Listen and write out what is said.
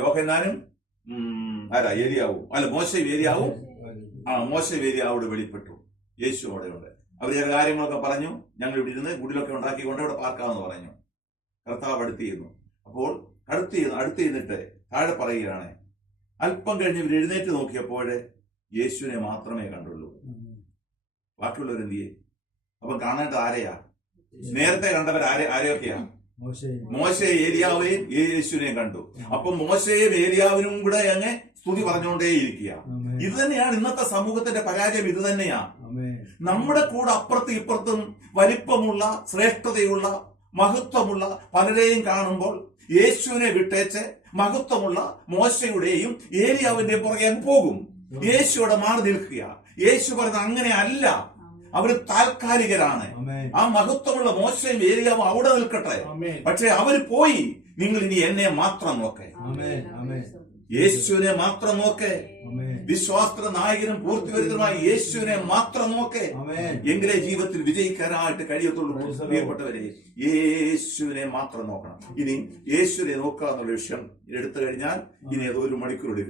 യോഹന്നാനും ഏലിയാവും മോശയും ഏലിയാവും മോശയും ഏലിയാവോട് വെളിപ്പെട്ടു. യേശു അവിടെയുണ്ട്. അവർ ചില കാര്യങ്ങളൊക്കെ പറഞ്ഞു. ഞങ്ങൾ ഇവിടെ ഇരുന്ന് ഗുഡിലൊക്കെ ഉണ്ടാക്കിക്കൊണ്ട് ഇവിടെ പാർക്കാമെന്ന് പറഞ്ഞു. കർത്താവ് അടുത്തിരുന്നു. അപ്പോൾ അടുത്തിരുന്നിട്ട് താഴെ പറയുകയാണ്, അല്പം കഴിഞ്ഞ് ഇവർ എഴുന്നേറ്റ് നോക്കിയപ്പോൾ യേശുവിനെ മാത്രമേ കണ്ടുള്ളൂ. ബാക്കിയുള്ളവരെന്തിയെ? അപ്പം കാണേണ്ടത് ആരെയാ? നേരത്തെ കണ്ടവർ ആരെയൊക്കെയാ? മോശയെ ഏലിയാവേയും യേശുവിനെയും കണ്ടു. അപ്പൊ മോശയും ഏലിയാവിനും കൂടെ അങ്ങ് സ്തുതി പറഞ്ഞുകൊണ്ടേയിരിക്കുക. ഇത് തന്നെയാണ് ഇന്നത്തെ സമൂഹത്തിന്റെ പരാജയം. ഇത് തന്നെയാ. നമ്മുടെ കൂടെ അപ്പുറത്തും ഇപ്പുറത്തും വലിപ്പമുള്ള, ശ്രേഷ്ഠതയുള്ള, മഹത്വമുള്ള പലരെയും കാണുമ്പോൾ യേശുവിനെ വിട്ടേച്ച് മഹത്വമുള്ള മോശയുടെയും ഏലിയാവിന്റെയും പുറകെ അങ്ങ് പോകും. യേശുവിടെ മാറി നിൽക്കുക. യേശു പറയുന്നത് അങ്ങനെ അല്ല. അവര് താൽക്കാലികരാണ്. ആ മഹത്വമുള്ള മോശയും ഏലിയാവും അവിടെ നിൽക്കട്ടെ. പക്ഷെ അവര് പോയി. നിങ്ങൾ ഇനി എന്നെ മാത്രം നോക്കേ, യേശുവിനെ മാത്രം നോക്കേ, വിശ്വാസ നായകനും പൂർത്തിവരുന്നതുമായ യേശുവിനെ മാത്രം നോക്കേ. എങ്കിലേ ജീവിതത്തിൽ വിജയിക്കാനായിട്ട് കഴിയത്തുള്ളൂ. പ്രിയപ്പെട്ടവരെ, യേശുവിനെ മാത്രം നോക്കണം. ഇനി യേശുവിനെ നോക്കുക എന്നുള്ള വിഷയം എടുത്തു കഴിഞ്ഞാൽ ഇനി അത് 1 മണിക്കൂർ എടുക്കണം.